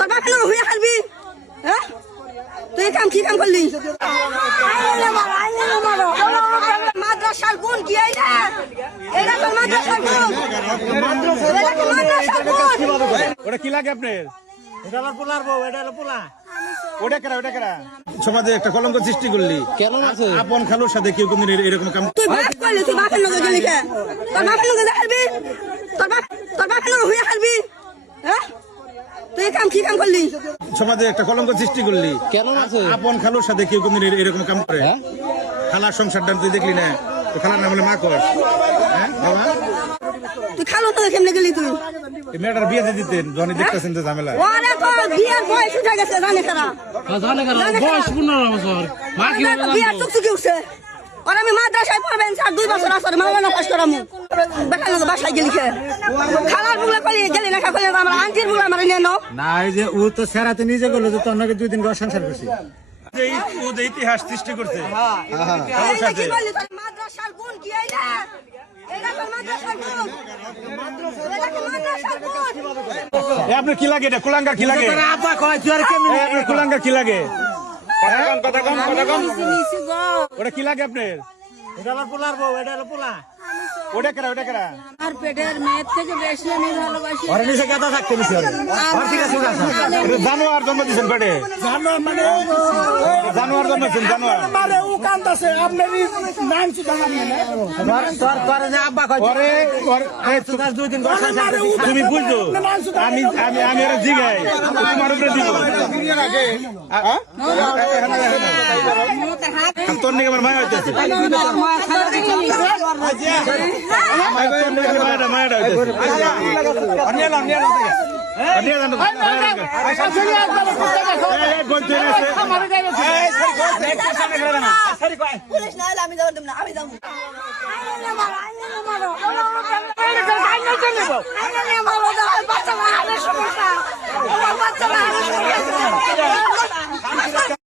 তোর বাপ হয়ে হারবি হ্যাঁ তুই কাম কি কাম করলি মাদ্রাসার গুণ কি এটা তোর মাদ্রাসার গুণ ওটা কি লাগে আপনার? এটা হলো পোলার বউ, এটা হলো পোলা। ওটা কেরা সমাজে একটা কলঙ্ক সৃষ্টি করলি কেন আছে? আপন খালুর সাথে কেউ কোনদিন এরকম কাম তুই বাপ করলি তুই বাপের নজর গেলি কে তোর বাপের নজর হারবি তোর বাপের নজর হয়ে হারবি হ্যাঁ তুই কাম কি কাম করলি সমাজে একটা কলঙ্ক সৃষ্টি করলি কেন আছে? আপন খালুর সাথে কেউ কোনদিন এরকম কাম করে খালার সংসারটা তুই দেখলি না তো খালার নাম হলে মা কর হ্যাঁ বাবা তুই খালো তো কেমনে গেলি তুই এই মেয়েটার বিয়ে দিয়ে দিতেন যখন দেখতেছেন যে ঝামেলা ওরে তো বিয়ের বয়স উঠে গেছে জানে কারা বয়স 15 বছর। মা কি ওরে তো বিয়ের চুকচুকি উঠছে আর আমি মাদ্রাসায় পড়বেন স্যার 2 বছর আসর মাওলানা পাস করামু বেটা না বাসায় গেলি কে খালার বুলা কলি গেলি না কলি আমার আন্টির বুলা আমার নিয়ে নাও না এই যে ও তো সেরাতে নিজে গেল যে তোর নাকি 2 দিন ঘর সংসার করছি। ও যে ইতিহাস সৃষ্টি করছে এই যে কি বললি তোর মাদ্রাসার গুণ কি আইলা এটা তোর মাদ্রাসার গুণ এটা কি মাদ্রাসার গুণ আপনার কি লাগে এটা কুলাঙ্গার কি লাগে আব্বা কয় তুই আর কেমনে আপনার কুলাঙ্গার কি লাগে কথা কম ওটা কি লাগে আপনার এটা হলো পোলার বউ, এটা হলো পোলা। ওটা কেরা আর পেটের মেয়ের থেকে বেশি আমি ভালোবাসি ওরে নিচে গাদা থাকতে নিছি ওরে। ওর থেকে সুখ আছে। এটা জানোয়ার জন্ম দিয়েছেন পেটে জানোয়ার জন্ম দিয়েছেন জানোয়ার তোর যে আব্বা কয় তুই 2 দিন ঘর সংসার করছি। তুমি বুঝছো আমি আমি আমি এর জিগাই তোমার উপরে দিব তোর নাকি আমার মায়া হইতেছে মায়াটা পুলিশ না হলে আমি যাব না আমি যাব বাচ্চা